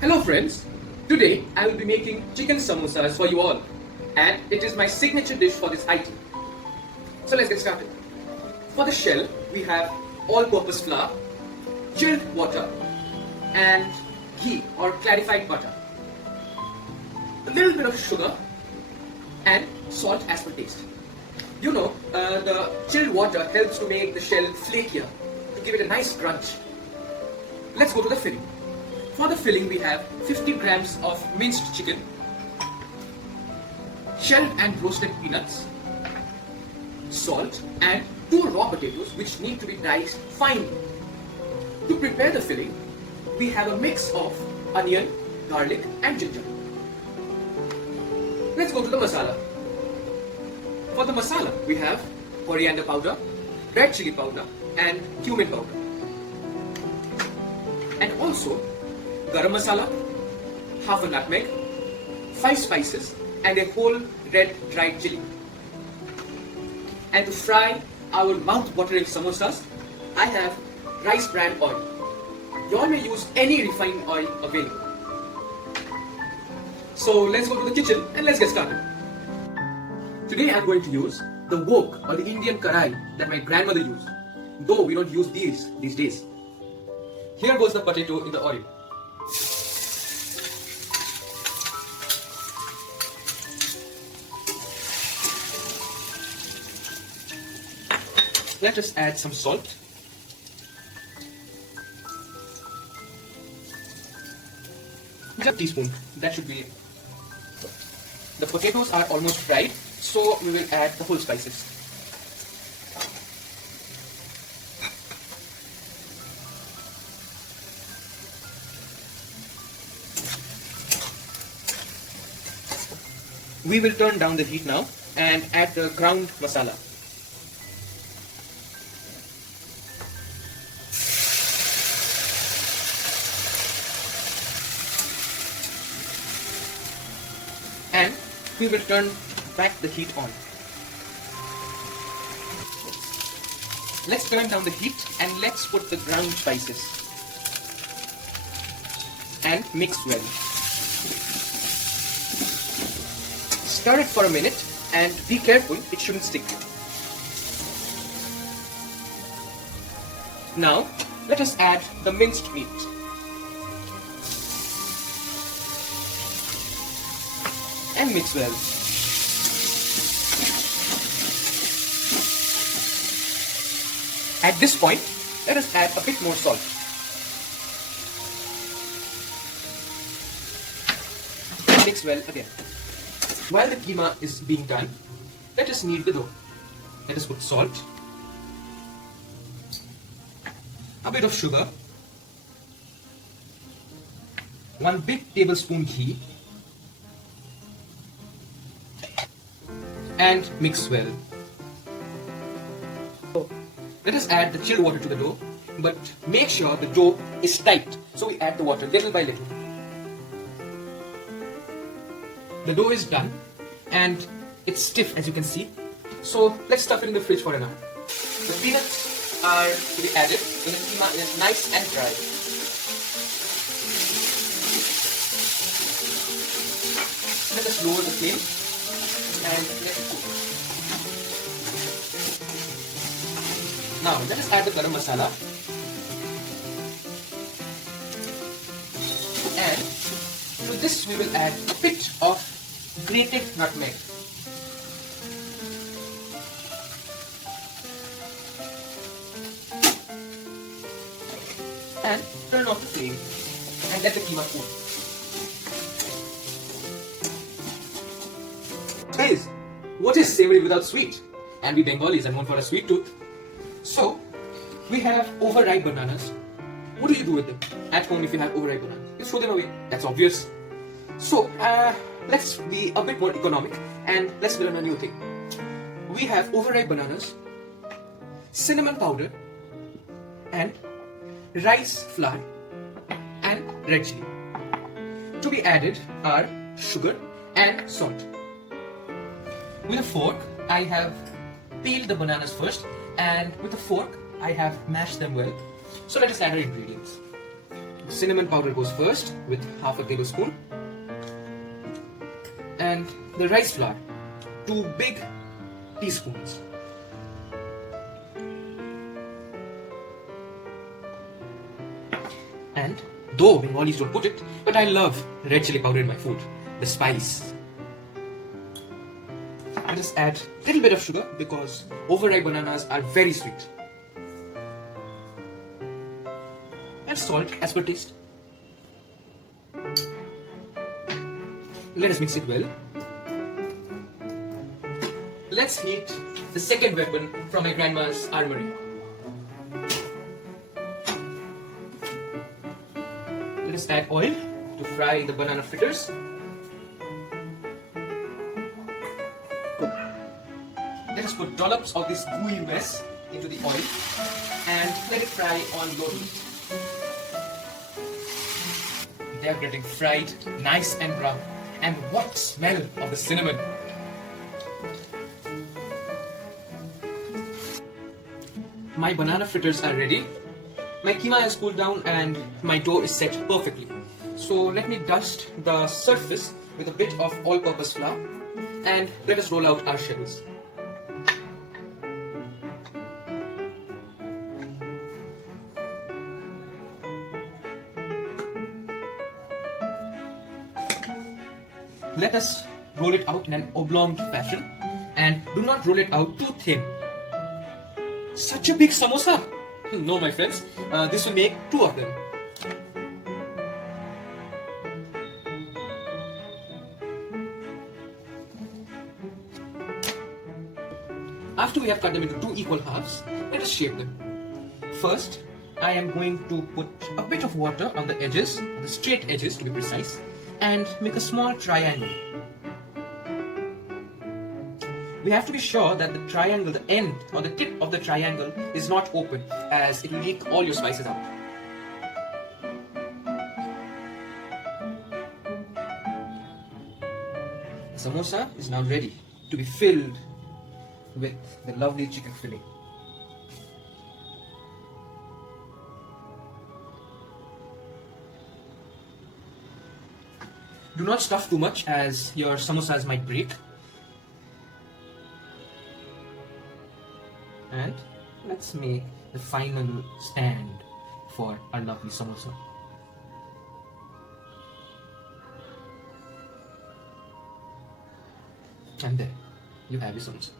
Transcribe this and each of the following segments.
Hello friends, today I will be making chicken samosas for you all and it is my signature dish for this item. So let's get started. For the shell we have all-purpose flour, chilled water and ghee or clarified butter, a little bit of sugar and salt as per taste. You know, the chilled water helps to make the shell flakier, to give it a nice crunch. Let's go to the filling. For the filling we have 50 grams of minced chicken, shelled and roasted peanuts, salt and 2 raw potatoes which need to be diced finely. To prepare the filling, we have a mix of onion, garlic and ginger. Let's go to the masala. For the masala, we have coriander powder, red chili powder and cumin powder. And also garam masala, half a nutmeg, 5 spices and a whole red dried chili. And to fry our mouth-watering samosas, I have rice bran oil. You all may use any refined oil available. So let's go to the kitchen and let's get started. Today I'm going to use the wok or the Indian karai that my grandmother used, though we don't use these days. Here goes the potato in the oil. Let us add some salt. Just a teaspoon, that should be it. The potatoes are almost fried, so we will add the whole spices. We will turn down the heat now and add the ground masala. And we will turn back the heat on. Let's turn down the heat and let's put the ground spices and mix well. Stir it for a minute and be careful, it shouldn't stick. Now let us add the minced meat. And mix well. At this point, let us add a bit more salt. And mix well again. While the keema is being done, let us knead the dough. Let us put salt, a bit of sugar, 1 big tablespoon ghee, and mix well. Let us add the chilled water to the dough, but make sure the dough is tight, so we add the water little by little. The dough is done and it's stiff as you can see, so let's stuff it in the fridge for an hour. The peanuts are to be added when the keema is nice and dry. Let us lower the flame and let it cook. Now let us add the garam masala and to this we will add a bit of grated nutmeg. And turn off the flame and let the keema cool. Guys, what is savory without sweet? And we Bengalis are known for a sweet tooth. So, we have overripe bananas. What do you do with them? At home, if you have overripe bananas, you throw them away. That's obvious. So, let's be a bit more economic and let's learn a new thing. We have overripe bananas, cinnamon powder, and rice flour and red chili. To be added are sugar and salt. With a fork, I have peeled the bananas first, and with a fork, I have mashed them well. So let us add our ingredients. cinnamon powder goes first with half a tablespoon. And the rice flour, 2 big teaspoons. And though Bengalis don't put it, but I love red chili powder in my food, the spice. I'll just add a little bit of sugar because overripe bananas are very sweet. And salt as per taste. Let us mix it well. Let's heat the second weapon from my grandma's armory. Let us add oil to fry the banana fritters. Let us put dollops of this gooey mess into the oil and let it fry on low heat. They are getting fried nice and brown. And what smell of the cinnamon! My banana fritters are ready. My keema has cooled down and my dough is set perfectly. So let me dust the surface with a bit of all-purpose flour and let us roll out our shells. Let us roll it out in an oblong fashion and do not roll it out too thin. Such a big samosa! No, my friends, this will make 2 of them. After we have cut them into 2 equal halves, let us shape them. First, I am going to put a bit of water on the edges, the straight edges to be precise, and make a small triangle. We have to be sure that the triangle, the end or the tip of the triangle is not open, as it will leak all your spices out. The samosa is now ready to be filled with the lovely chicken filling. Do not stuff too much as your samosas might break. And let's make the final stand for our lovely samosa. And there, you have your samosa.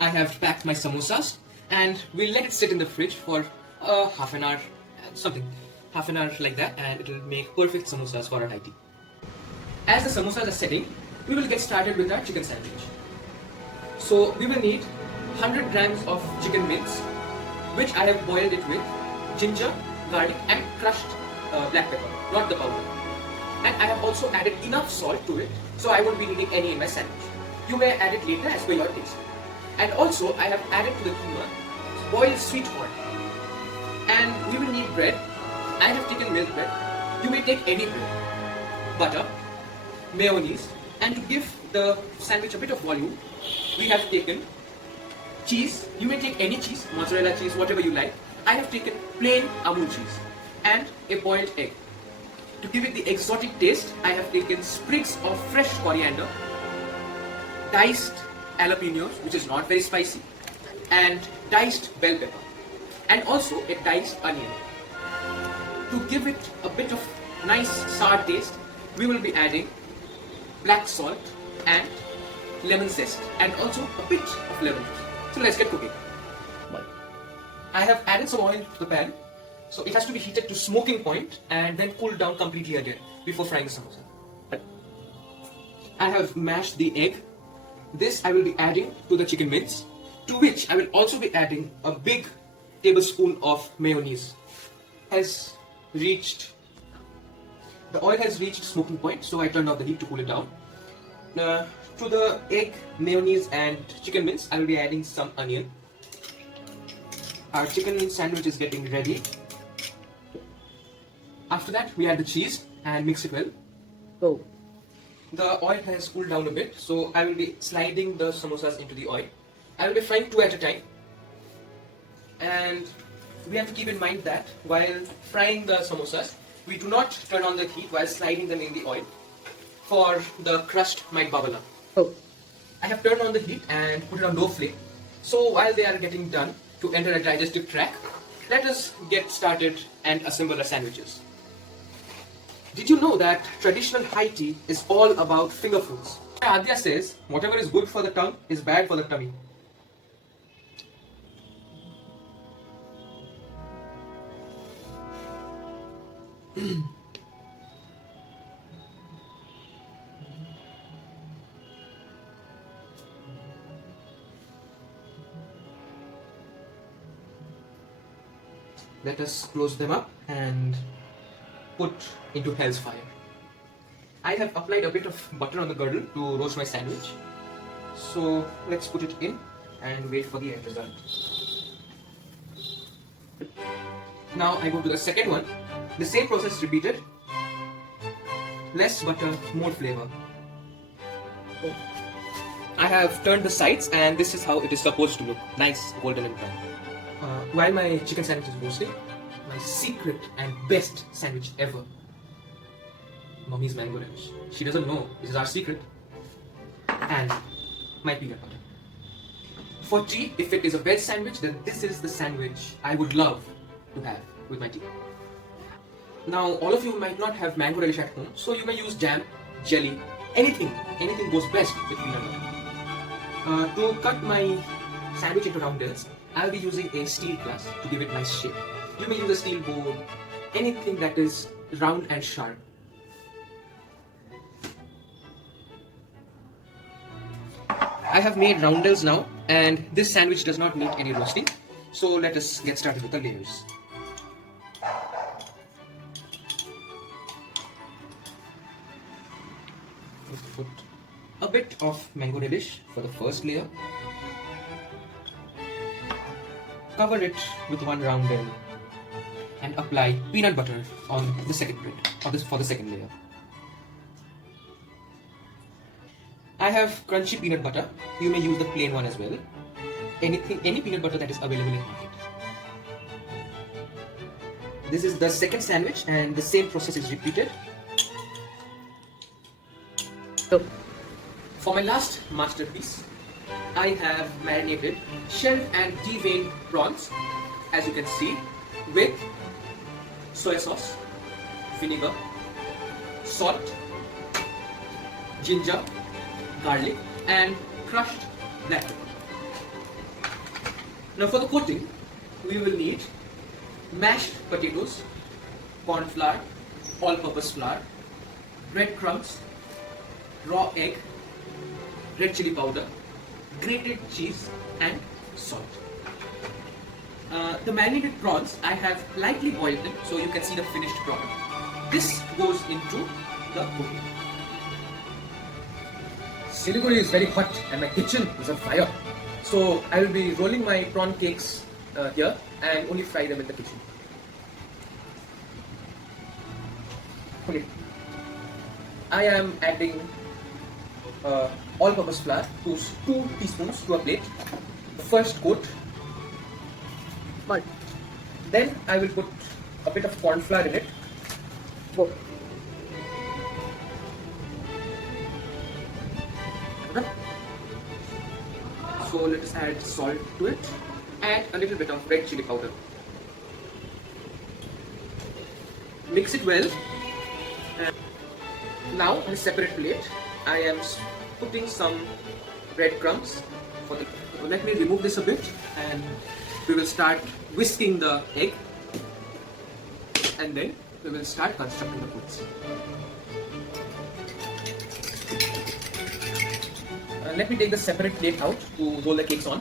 I have packed my samosas and we'll let it sit in the fridge for half an hour, half an hour like that, and it will make perfect samosas for our high tea. As the samosas are setting, we will get started with our chicken sandwich. So we will need 100 grams of chicken mince, which I have boiled it with ginger, garlic and crushed black pepper, not the powder. And I have also added enough salt to it, so I won't be needing any in my sandwich. You may add it later as per your taste. And also I have added to the keema boiled sweet corn. And we will need bread. I have taken milk bread. You may take any bread. Butter, mayonnaise, and to give the sandwich a bit of volume, we have taken cheese. You may take any cheese, mozzarella cheese, whatever you like. I have taken plain Amul cheese and a boiled egg. To give it the exotic taste, I have taken sprigs of fresh coriander, diced jalapenos, which is not very spicy, and diced bell pepper, and also a diced onion. To give it a bit of nice sour taste, we will be adding black salt and lemon zest, and also a bit of lemon juice. So let's get cooking. I have added some oil to the pan, so it has to be heated to smoking point and then cooled down completely again before frying the samosa. I have mashed the egg. This I will be adding to the chicken mince, to which I will also be adding a big tablespoon of mayonnaise. The oil has reached smoking point, so I turned off the heat to cool it down. To the egg, mayonnaise and chicken mince, I will be adding some onion. Our chicken sandwich is getting ready. After that, we add the cheese and mix it well. Go. The oil has cooled down a bit, so I will be sliding the samosas into the oil. I will be frying 2 at a time. And we have to keep in mind that while frying the samosas, we do not turn on the heat while sliding them in the oil, for the crust might bubble up. So, I have turned on the heat and put it on low flame. So while they are getting done to enter a digestive tract, let us get started and assemble our sandwiches. Did you know that traditional high tea is all about finger foods? Adya says, whatever is good for the tongue is bad for the tummy. Let us close them up and put into hell's fire. I have applied a bit of butter on the girdle to roast my sandwich. So let's put it in and wait for the end result. Now I go to the second one. The same process repeated. Less butter, more flavor. I have turned the sides and this is how it is supposed to look. Nice, golden and brown. While my chicken sandwich is roasting, my secret and best sandwich ever. Mommy's mango relish. She doesn't know this is our secret. And my peanut butter. For tea, if it is a veg sandwich, then this is the sandwich I would love to have with my tea. Now, all of you might not have mango relish at home, so you may use jam, jelly, anything goes best with peanut butter. To cut my sandwich into roundels, I'll be using a steel glass to give it nice shape. You may use a steel bowl, anything that is round and sharp. I have made roundels now, and this sandwich does not need any roasting. So let us get started with the layers. Let's put a bit of mango relish for the first layer. Cover it with one roundel and apply peanut butter on the second bread, for the second layer. I have crunchy peanut butter. You may use the plain one as well. Any peanut butter that is available in market. This is the second sandwich and the same process is repeated. So, for my last masterpiece, I have marinated shelled and deveined prawns, as you can see, with soy sauce, vinegar, salt, ginger, garlic, and crushed black pepper. Now for the coating, we will need mashed potatoes, corn flour, all-purpose flour, breadcrumbs, raw egg, red chili powder, grated cheese, and salt. The marinated prawns, I have lightly boiled them so you can see the finished product. This goes into the coating. Siliguri is very hot and my kitchen is on fire. So I will be rolling my prawn cakes here and only fry them in the kitchen. Okay. I am adding all-purpose flour, 2 teaspoons to a plate. The first coat. Then I will put a bit of corn flour in it. So let us add salt to it and a little bit of red chili powder. Mix it well. And now on a separate plate, I am putting some breadcrumbs. Let me remove this a bit and we will start whisking the egg and then we will start constructing the foods. Let me take the separate plate out to roll the cakes on.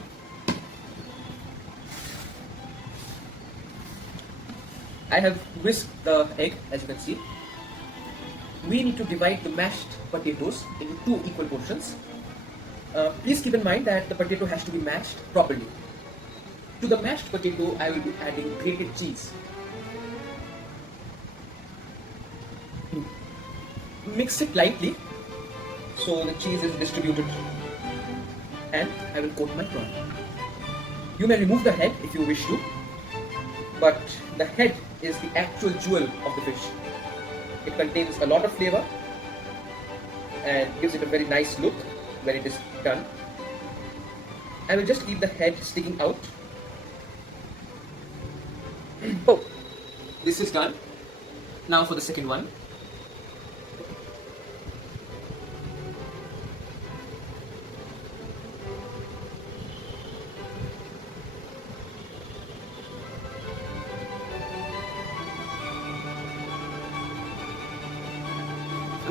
I have whisked the egg, as you can see. We need to divide the mashed potatoes into 2 equal portions. Please keep in mind that the potato has to be mashed properly. To the mashed potato, I will be adding grated cheese. Mix it lightly so the cheese is distributed, and I will coat my prawn. You may remove the head if you wish to, but the head is the actual jewel of the fish. It contains a lot of flavor and gives it a very nice look when it is done. I will just leave the head sticking out. Oh, this is done. Now for the second one.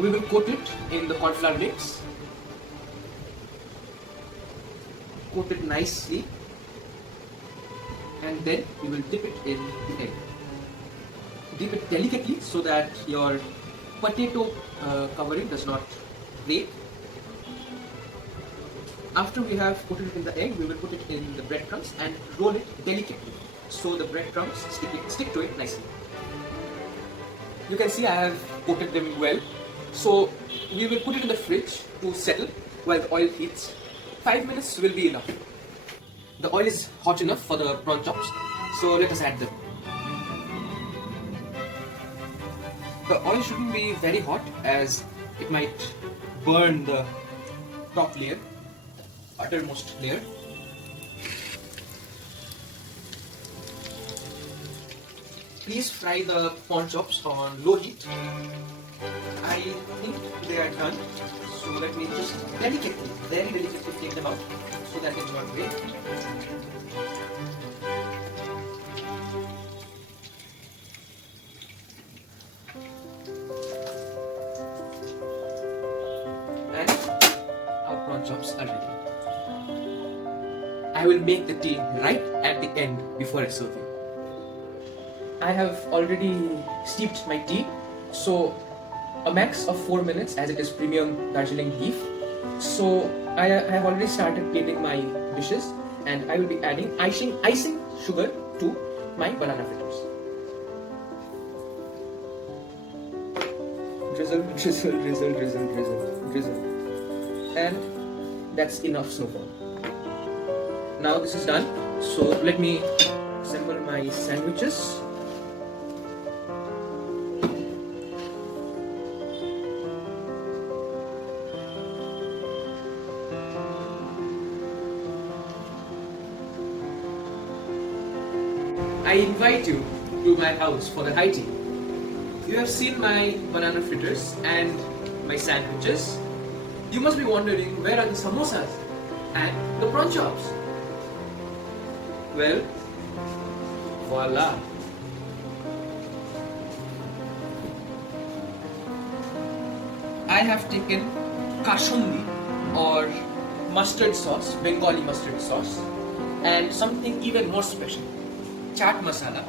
We will coat it in the corn flour mix. Coat it nicely, and then we will dip it in the egg. Dip it delicately so that your potato covering does not break. After we have coated it in the egg, we will put it in the breadcrumbs and roll it delicately so the breadcrumbs stick to it nicely. You can see I have coated them well. So we will put it in the fridge to settle while the oil heats. 5 minutes will be enough. The oil is hot enough for the prawn chops, so let us add them. The oil shouldn't be very hot as it might burn the top layer, uttermost layer. Please fry the prawn chops on low heat. I think they are done, so let me just delicately, very delicately take them out so that they do not break. And our prawn chops are ready. I will make the tea right at the end before I serve you. I have already steeped my tea, so a max of 4 minutes as it is premium Darjeeling beef. So I have already started plating my dishes, and I will be adding icing sugar to my banana fritters. Drizzle, drizzle, drizzle, drizzle, drizzle, drizzle. And that's enough so far. Now this is done, so let me assemble my sandwiches. I invite you to my house for the high tea. You have seen my banana fritters and my sandwiches. You must be wondering, where are the samosas and the prawn chops? Well, voila. I have taken kashundi or mustard sauce, Bengali mustard sauce, and something even more special, chaat masala,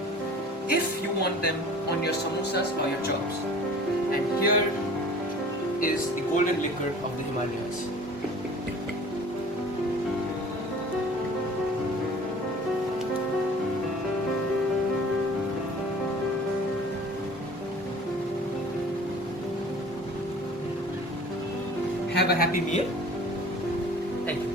if you want them on your samosas or your chops. And here is the golden liquor of the Himalayas. Have a happy meal. Thank you.